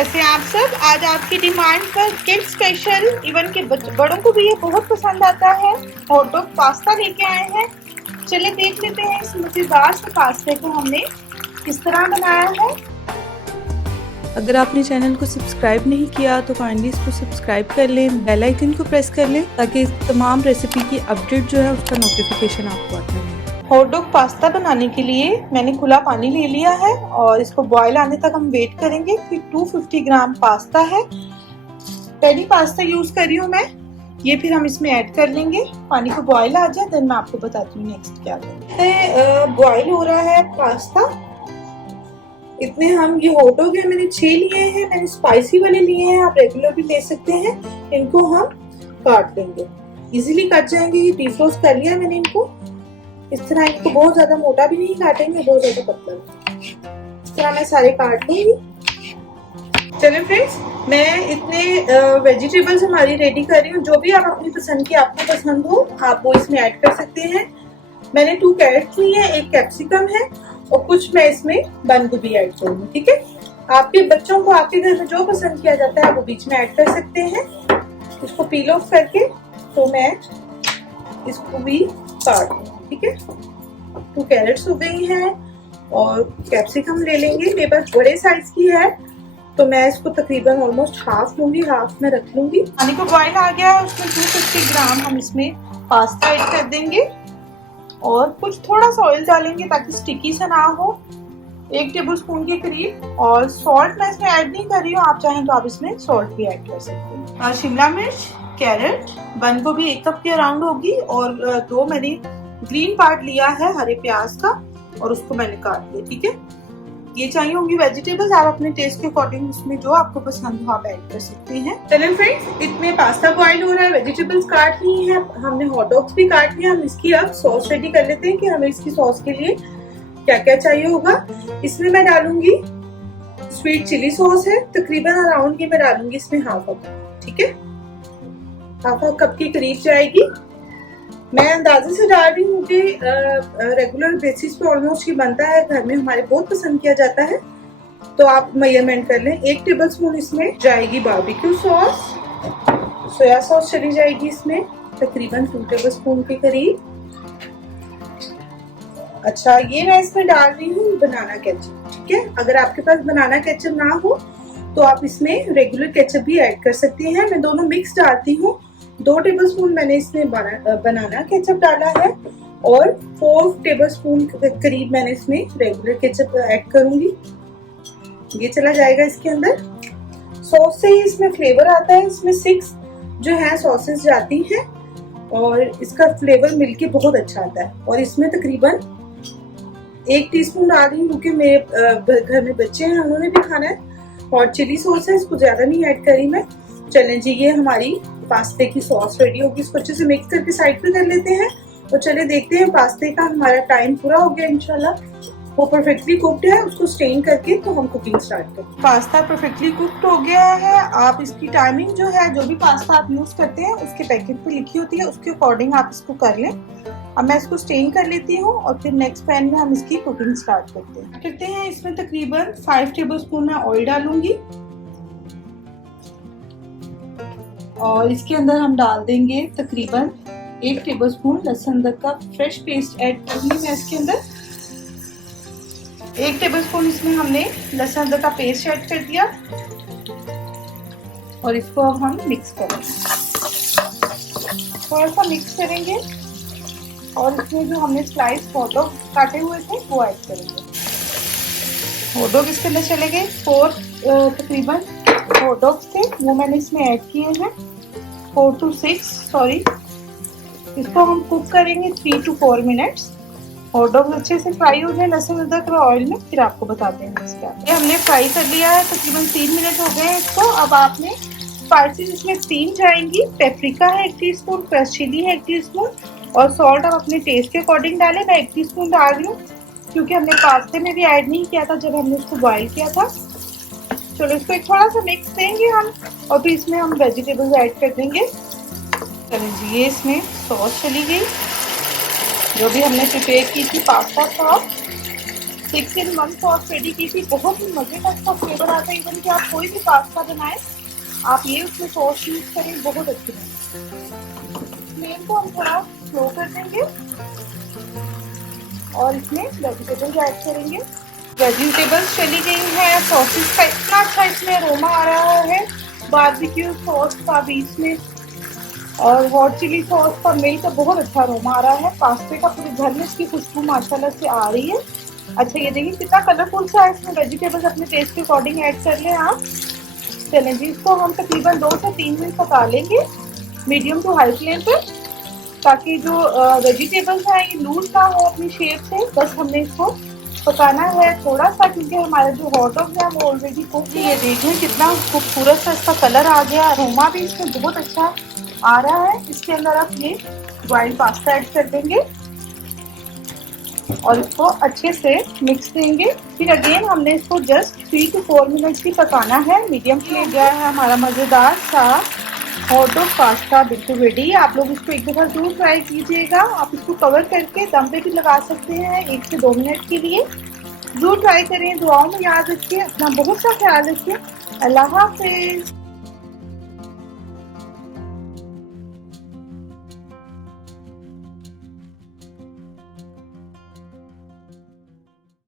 कैसे हैं आप सब। आज आपकी डिमांड पर किड स्पेशल इवन के बड़ों को भी ये बहुत पसंद आता है हॉट डॉग पास्ता लेके आए हैं। चलिए देख लेते हैं इस मजेदार से पास्ते को हमने किस तरह बनाया है। अगर आपने चैनल को सब्सक्राइब नहीं किया तो काइंडली इसको सब्सक्राइब कर लें, बेल आइकन को प्रेस कर लें ताकि तमाम रेसिपी की अपडेट जो है उसका नोटिफिकेशन आपको आता है। हॉट डॉग पास्ता बनाने के लिए मैंने खुला पानी ले लिया है और इसको बॉयल आने तक हम वेट करेंगे। फिर 250 ग्राम पास्ता है, रेडी पास्ता यूज कर रही हूँ मैं। ये फिर हम इसमें ऐड कर लेंगे। पानी को बॉयल आ जाए देन मैं आपको बताती हूँ नेक्स्ट क्या करें। बॉयल हो रहा है पास्ता। इतने हम ये हॉट डॉग है मैंने 6 लिए हैं। मैंने स्पाइसी वाले लिए हैं, आप रेगुलर भी ले सकते हैं। इनको हम काट लेंगे, इजीली कट जाएंगे। ये डिफ्रोस्ट कर लिया मैंने इनको इस तरह। इनको बहुत ज्यादा मोटा भी नहीं काटेंगे, बहुत ज्यादा पतला। इस तरह मैं सारे काट लूंगी। चलिए फ्रेंड्स, मैं इतने वेजिटेबल्स हमारी रेडी कर रही हूँ। जो भी आप अपनी पसंद की आपको पसंद हो आप वो इसमें ऐड कर सकते हैं। मैंने 2 कैरेट ली है, 1 कैप्सिकम है और कुछ मैं इसमें बंद गोभी ऐड करूंगी। ठीक है, आपके बच्चों को आपके घर में जो पसंद किया जाता है वो बीच में ऐड कर सकते हैं। इसको पील ऑफ करके तो मैं इसको भी काट लूँ। ठीक है, 2 कैरेट्स हो गई हैं और कैप्सिकम ले लेंगे। मेरे पास बड़े साइज की है तो मैं इसको तकरीबन ऑलमोस्ट हाफ लूंगी, हाफ में रख लूंगी। पानी को बॉयल आ गया है, उसमें 250 ग्राम हम इसमें पास्ता ऐड कर देंगे और कुछ थोड़ा सा ऑयल डालेंगे ताकि स्टिकी सा ना हो, 1 टेबल स्पून के करीब। और सॉल्ट मैं इसमें ऐड नहीं कर रही हूँ, आप चाहें तो आप इसमें सॉल्ट भी ऐड कर सकते हैं। शिमला मिर्च, कैरेट, बंद गोभी 1 कप के अराउंड होगी और 2 मैंने ग्रीन पार्ट लिया है हरे प्याज का और उसको मैंने काट लिया। ठीक है, ये चाहिए होंगी वेजिटेबल्स, आप अपने टेस्ट के अकॉर्डिंग उसमें जो आपको पसंद हो आप ऐड कर सकते हैं। चलिए फ्रेंड्स, इतने पास्ता बॉइल हो रहा है, वेजिटेबल्स काट ली है, हमने हॉट डॉग्स भी काट लिया। हम इसकी अब सॉस रेडी कर लेते हैं कि हमें इसकी सॉस के लिए क्या क्या चाहिए होगा। इसमें मैं डालूंगी स्वीट चिली सॉस है, तकरीबन अराउंड ये मैं डालूंगी इसमें हाफ कप। ठीक है, हाफ कप के करीब जाएगी। मैं अंदाजे से डाल रही हूँ कि रेगुलर बेसिस पे ऑलमोस्ट ये बनता है, घर में हमारे बहुत पसंद किया जाता है, तो आप मेजरमेंट कर लें। 1 टेबलस्पून इसमें जाएगी बारबेक्यू सॉस, सोया सॉस चली जाएगी इसमें तकरीबन 2 टेबलस्पून के करीब। अच्छा, ये मैं इसमें डाल रही हूँ बनाना केचप। ठीक है, अगर आपके पास बनाना केचप ना हो तो आप इसमें रेगुलर केचप भी ऐड कर सकते हैं। मैं दोनों मिक्स डालती हूँ। 2 टेबलस्पून मैंने इसमें बनाना केचप डाला है और 4 टेबलस्पून करीब मैंने इसमें रेगुलर केचप ऐड करूंगी। ये चला जाएगा इसके अंदर। सॉस से ही इसमें फ्लेवर आता है। इसमें 6 जो है सॉसेस जाती हैं और इसका फ्लेवर मिलके बहुत अच्छा आता है। और इसमें तकरीबन 1 टीस्पून डाल रही हूँ क्योंकि मेरे घर में बच्चे हैं, उन्होंने भी खाना है। हॉट चिली सॉस है, इसको ज्यादा नहीं ऐड करी मैं। चलें जी, ये हमारी पास्ते की सॉस रेडी होगी। इसको अच्छे से मिक्स करके साइड पे कर लेते हैं और चले देखते हैं। पास्ते का हमारा टाइम पूरा हो गया इंशाल्लाह, वो परफेक्टली कुक्ड है। उसको स्टेन करके तो हम कुकिंग स्टार्ट करें। पास्ता परफेक्टली कुक्ड हो गया है। आप इसकी टाइमिंग जो है, जो भी पास्ता आप यूज करते हैं उसके पैकेट पे लिखी होती है, उसके अकॉर्डिंग आप इसको कर लें। अब मैं इसको स्टेन कर लेती हूँ और फिर नेक्स्ट पैन में हम इसकी कुकिंग स्टार्ट करते हैं। इसमें तकरीबन 5 टेबलस्पून मैं ऑयल डालूंगी और इसके अंदर हम डाल देंगे तकरीबन 1 टेबलस्पून लहसुन अदरक का फ्रेश पेस्ट ऐड करूंगी मैं इसके अंदर। 1 टेबलस्पून इसमें हमने लहसुन अदरक का पेस्ट ऐड कर दिया और इसको अब हम मिक्स करेंगे। थोड़ा सा मिक्स करेंगे और इसमें जो हमने स्लाइस हॉट डॉग काटे हुए थे वो ऐड करेंगे। हॉट डॉग इसके अंदर चले गए। 4 तकरीबन हॉट डॉग्स थे वो मैंने इसमें ऐड किए हैं, 4 to 6 सॉरी। इसको हम कुक करेंगे 3 to 4 मिनट्स। हॉट डॉग अच्छे से फ्राई हो जाए लहसुन अदरक और ऑयल में, फिर आपको बताते हैं इसका। ये हमने फ्राई कर लिया है, तकरीबन 3 मिनट हो गए हैं इसको। अब आपने स्पाइसेस इसमें 3 जाएंगी। पेपरिका है 1 टीस्पून, क्रश चिली है 1 टीस्पून और सॉल्ट आप अपने टेस्ट के अकॉर्डिंग डालें। मैं 1 टीस्पून डाल रही हूँ क्योंकि हमने पास्ते में भी ऐड नहीं किया था जब हमने उसको बॉईल किया था। चलो इसको एक थोड़ा सा मिक्स देंगे हम और फिर इसमें हम वेजिटेबल्स ऐड कर देंगे। चलिए जी, ये इसमें सॉस चली गई जो भी हमने प्रिपेयर की थी pasta sauce. 6 in 1 sauce ready की थी। बहुत ही मजे का इसका फ्लेवर आता है। इवन कि आप कोई भी पास्ता बनाएं, आप ये उसमें सॉस यूज करें, बहुत अच्छी बनेगी। फ्लेम को हम थोड़ा स्लो कर देंगे और इसमें वेजिटेबल्स ऐड करेंगे। वेजिटेबल्स चली गई है, सॉसेस का इतना अच्छा इसमें अरोमा आ रहा है, बारबेक्यू सॉस का भी इसमें और हॉट चिली सॉस का मिल्क का बहुत अच्छा अरोमा आ रहा है। पास्ते का पूरे घर में इसकी खुशबू माशाल्लाह से आ रही है। अच्छा ये देखिए कितना कलरफुल सा है। इसमें वेजिटेबल्स अपने टेस्ट के अकॉर्डिंग ऐड कर लें आप। चलें जी, इसको हम तकरीबन 2 से 3 मिनट पका लेंगे मीडियम टू हाई फ्लेम पे, ताकि जो वेजिटेबल्स हैं ये लूज ना हो अपनी शेप से। बस हमने इसको पकाना है थोड़ा सा, क्योंकि हमारे जो हॉट डॉग है वो ऑलरेडी कुक है। ये देखिए कितना खूबसूरत सा इसका कलर आ गया, अरोमा भी इसमें बहुत अच्छा आ रहा है। इसके अंदर आप ये बॉइल्ड पास्ता ऐड कर देंगे और इसको अच्छे से मिक्स देंगे। फिर अगेन हमने इसको जस्ट 3 to 4 मिनट्स ही पकाना है मीडियम फ्लेम। गया है हमारा मज़ेदार सा हॉट डॉग पास्ता बिल्कुल रेडी। आप लोग इसको एक दफ़ा जरूर ट्राई कीजिएगा। आप इसको कवर करके दम पे भी लगा सकते हैं 1 से 2 मिनट के लिए। जरूर ट्राई करें। दुआओं में याद रखिए, अपना बहुत सा ख्याल रखिए। अल्लाह हाफिज।